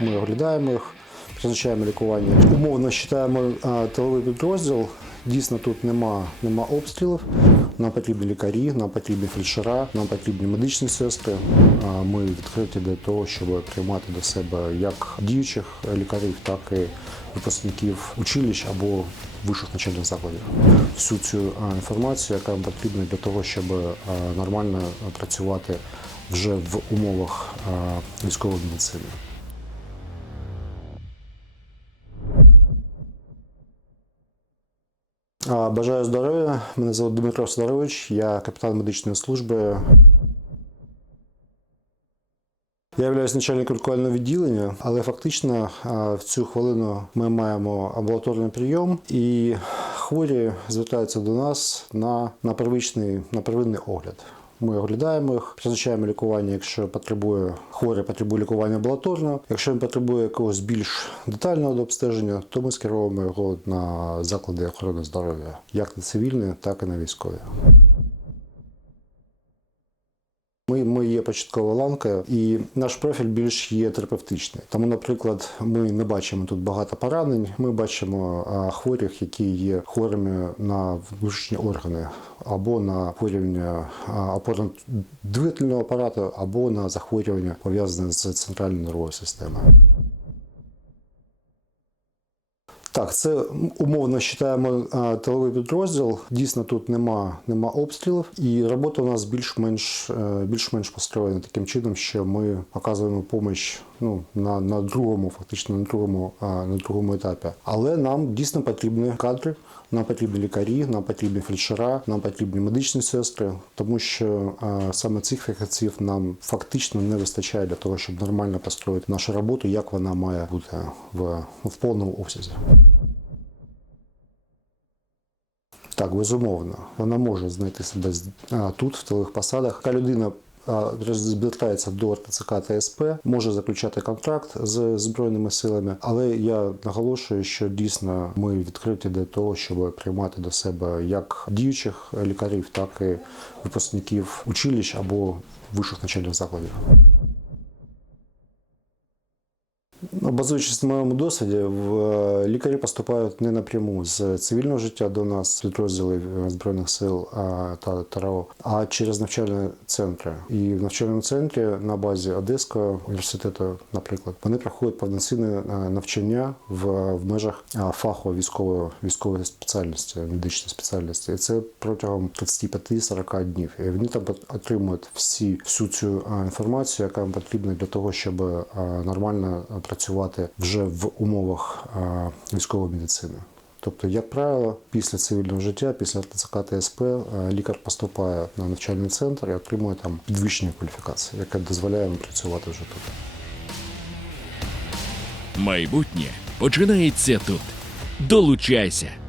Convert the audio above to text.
Ми оглядаємо їх, призначаємо лікування. Умовно вважаємо тиловий підрозділ. Дійсно, тут нема, нема обстрілів. Нам потрібні лікарі, нам потрібні фельдшера, нам потрібні медичні сестри. Ми відкриті для того, щоб приймати до себе як діючих лікарів, так і випускників училищ або вищих навчальних закладів. Всю цю інформацію, яка нам потрібна для того, щоб нормально працювати вже в умовах військової медицини. Бажаю здоров'я. Мене звуть Дмитро Сидорович, я капітан медичної служби. Я являюсь начальником лікувального відділення, але фактично в цю хвилину ми маємо амбулаторний прийом, і хворі звертаються до нас на, на, первичний, на первинний огляд. Ми оглядаємо їх, призначаємо лікування, якщо потребує хворий потребує лікування амбулаторно. Якщо він потребує якогось більш детального обстеження, то ми скеровуємо його на заклади охорони здоров'я, як на цивільні, так і на військові. Ми, ми є початкова ланка, і наш профіль більш є терапевтичний. Тому, наприклад, ми не бачимо тут багато поранень. Ми бачимо хворих, які є хворими на внутрішні органи, або на захворювання опорно-двигательного апарату, або на захворювання пов'язане з центральною нервовою системою. Так, це умовно вважаємо тиловий підрозділ. Дійсно, тут нема, нема обстрілів, і робота у нас більш-менш е, більш-менш построєна таким чином, що ми оказуємо допомогу ну, на, на другому, фактично на другому, на другому етапі. Але нам дійсно потрібні кадри, нам потрібні лікарі, нам потрібні фельдшера, нам потрібні медичні сестри, тому що а, саме цих фахівців нам фактично не вистачає для того, щоб нормально построїти нашу роботу, як вона має бути в, в повному обсязі. Так, безумовно, вона може знайти себе тут, в тилових посадах. Така людина звертається до РТЦК та СП, може заключати контракт з збройними силами, але я наголошую, що дійсно ми відкриті для того, щоб приймати до себе як діючих лікарів, так і випускників училищ або вищих навчальних закладів. Ну, Базуючись на моєму досвіді, е, лікарі поступають не напряму з цивільного життя до нас, підрозділів е, збройних сил та ТРО, а через навчальні центри. І в навчальному центрі на базі Одеського університету, наприклад, вони проходять повноцінне е, навчання в, в межах фаху військової військової спеціальності, медичної спеціальності. І це протягом 35-40 днів. І вони там отримують всі всю цю інформацію, яка їм потрібна для того, щоб нормально працювати вже в умовах військової медицини. Тобто, як правило, після цивільного життя, після ТЦК ТСП, СП, лікар поступає на навчальний центр і отримує там підвищення кваліфікації, яка дозволяє йому працювати вже тут. Майбутнє починається тут. Долучайся!